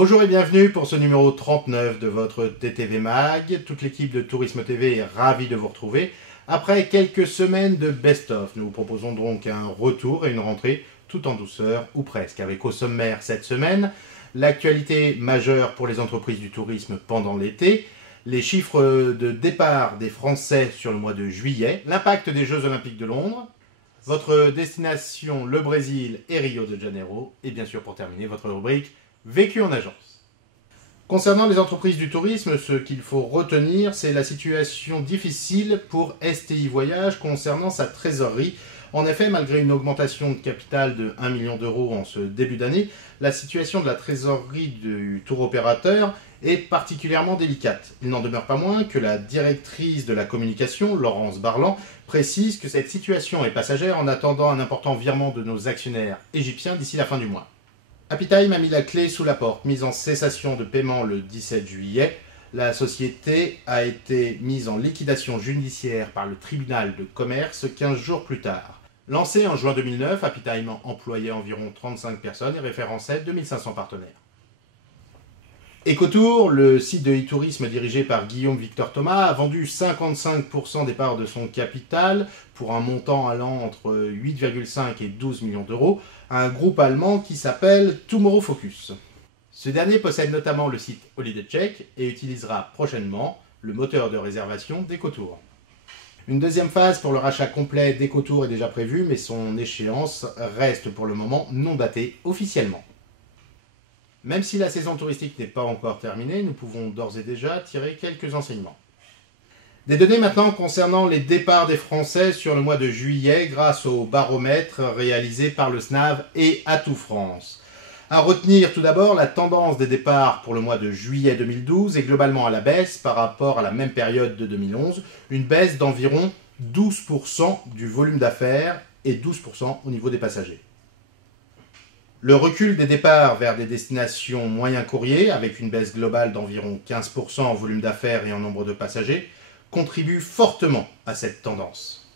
Bonjour et bienvenue pour ce numéro 39 de votre TTV Mag. Toute l'équipe de Tourisme TV est ravie de vous retrouver. Après quelques semaines de best-of, nous vous proposons donc un retour et une rentrée tout en douceur, ou presque, avec au sommaire cette semaine l'actualité majeure pour les entreprises du tourisme pendant l'été, les chiffres de départ des Français sur le mois de juillet, l'impact des Jeux Olympiques de Londres, votre destination le Brésil et Rio de Janeiro, et bien sûr pour terminer votre rubrique Vécu en agence. Concernant les entreprises du tourisme, ce qu'il faut retenir, c'est la situation difficile pour STI Voyage concernant sa trésorerie. En effet, malgré une augmentation de capital de 1 million d'euros en ce début d'année, la situation de la trésorerie du tour opérateur est particulièrement délicate. Il n'en demeure pas moins que la directrice de la communication, Laurence Barland, précise que cette situation est passagère en attendant un important virement de nos actionnaires égyptiens d'ici la fin du mois. Happy Time a mis la clé sous la porte. Mise en cessation de paiement le 17 juillet, la société a été mise en liquidation judiciaire par le tribunal de commerce 15 jours plus tard. Lancé en juin 2009, Happy Time employait environ 35 personnes et référençait 2500 partenaires. Ecotour, le site de e-tourisme dirigé par Guillaume Victor Thomas, a vendu 55% des parts de son capital pour un montant allant entre 8,5 et 12 millions d'euros à un groupe allemand qui s'appelle Tomorrow Focus. Ce dernier possède notamment le site Holiday Check et utilisera prochainement le moteur de réservation d'Ecotour. Une deuxième phase pour le rachat complet d'Ecotour est déjà prévue, mais son échéance reste pour le moment non datée officiellement. Même si la saison touristique n'est pas encore terminée, nous pouvons d'ores et déjà tirer quelques enseignements. Des données maintenant concernant les départs des Français sur le mois de juillet grâce au baromètre réalisé par le SNAV et Atout France. À retenir tout d'abord, la tendance des départs pour le mois de juillet 2012 est globalement à la baisse par rapport à la même période de 2011, une baisse d'environ 12% du volume d'affaires et 12% au niveau des passagers. Le recul des départs vers des destinations moyen courrier, avec une baisse globale d'environ 15% en volume d'affaires et en nombre de passagers, contribue fortement à cette tendance.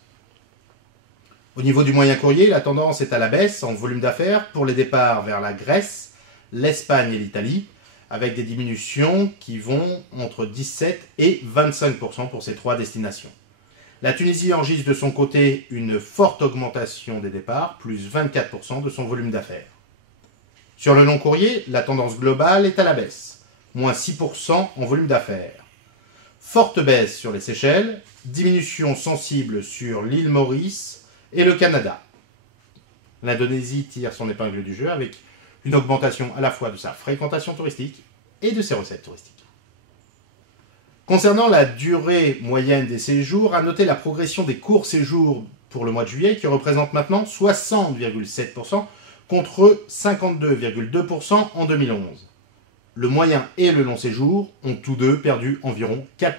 Au niveau du moyen courrier, la tendance est à la baisse en volume d'affaires pour les départs vers la Grèce, l'Espagne et l'Italie, avec des diminutions qui vont entre 17 et 25% pour ces trois destinations. La Tunisie enregistre de son côté une forte augmentation des départs, plus 24% de son volume d'affaires. Sur le long courrier, la tendance globale est à la baisse, moins 6% en volume d'affaires. Forte baisse sur les Seychelles, diminution sensible sur l'île Maurice et le Canada. L'Indonésie tire son épingle du jeu avec une augmentation à la fois de sa fréquentation touristique et de ses recettes touristiques. Concernant la durée moyenne des séjours, à noter la progression des courts séjours pour le mois de juillet qui représente maintenant 60,7% contre 52,2% en 2011. Le moyen et le long séjour ont tous deux perdu environ 4%.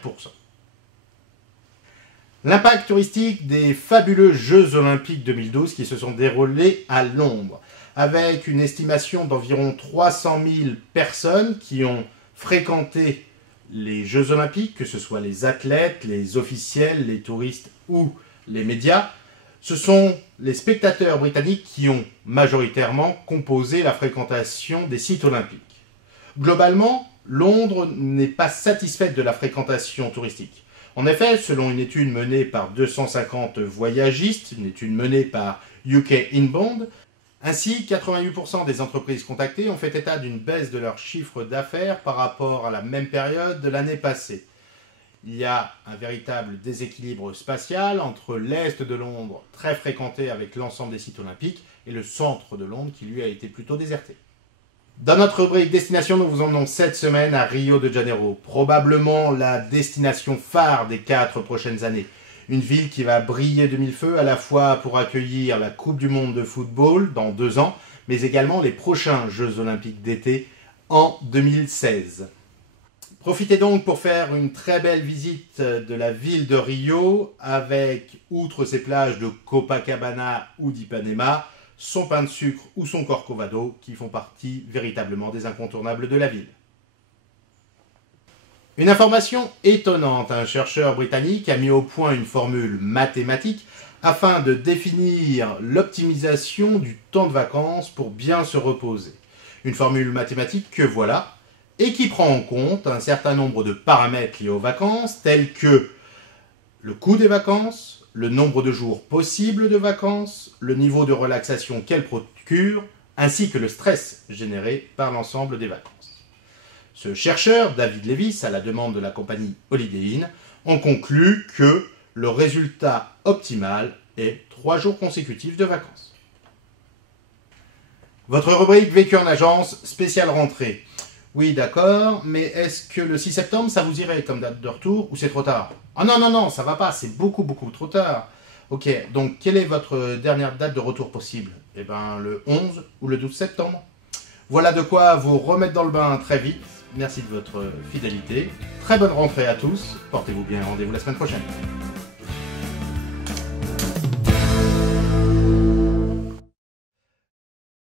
L'impact touristique des fabuleux Jeux Olympiques 2012 qui se sont déroulés à Londres, avec une estimation d'environ 300 000 personnes qui ont fréquenté les Jeux Olympiques, que ce soit les athlètes, les officiels, les touristes ou les médias. Ce sont les spectateurs britanniques qui ont majoritairement composé la fréquentation des sites olympiques. Globalement, Londres n'est pas satisfaite de la fréquentation touristique. En effet, selon une étude menée par 250 voyagistes, une étude menée par UK Inbound, ainsi 88% des entreprises contactées ont fait état d'une baisse de leur chiffre d'affaires par rapport à la même période de l'année passée. Il y a un véritable déséquilibre spatial entre l'est de Londres, très fréquenté avec l'ensemble des sites olympiques, et le centre de Londres qui lui a été plutôt déserté. Dans notre rubrique Destination, nous vous emmenons cette semaine à Rio de Janeiro, probablement la destination phare des 4 prochaines années. Une ville qui va briller de mille feux à la fois pour accueillir la Coupe du Monde de football dans 2 ans, mais également les prochains Jeux Olympiques d'été en 2016. Profitez donc pour faire une très belle visite de la ville de Rio avec, outre ses plages de Copacabana ou d'Ipanema, son pain de sucre ou son corcovado qui font partie véritablement des incontournables de la ville. Une information étonnante, un chercheur britannique a mis au point une formule mathématique afin de définir l'optimisation du temps de vacances pour bien se reposer. Une formule mathématique que voilà, et qui prend en compte un certain nombre de paramètres liés aux vacances, tels que le coût des vacances, le nombre de jours possibles de vacances, le niveau de relaxation qu'elles procurent, ainsi que le stress généré par l'ensemble des vacances. Ce chercheur, David Lewis, à la demande de la compagnie Holiday Inn, en conclut que le résultat optimal est 3 jours consécutifs de vacances. Votre rubrique Vécu en agence, spéciale rentrée. Oui, d'accord, mais est-ce que le 6 septembre, ça vous irait comme date de retour ou c'est trop tard? Ah non, non, non, ça va pas, c'est beaucoup trop tard. Ok, donc quelle est votre dernière date de retour possible? Eh bien, le 11 ou le 12 septembre. Voilà de quoi vous remettre dans le bain très vite. Merci de votre fidélité. Très bonne rentrée à tous. Portez-vous bien, rendez-vous la semaine prochaine.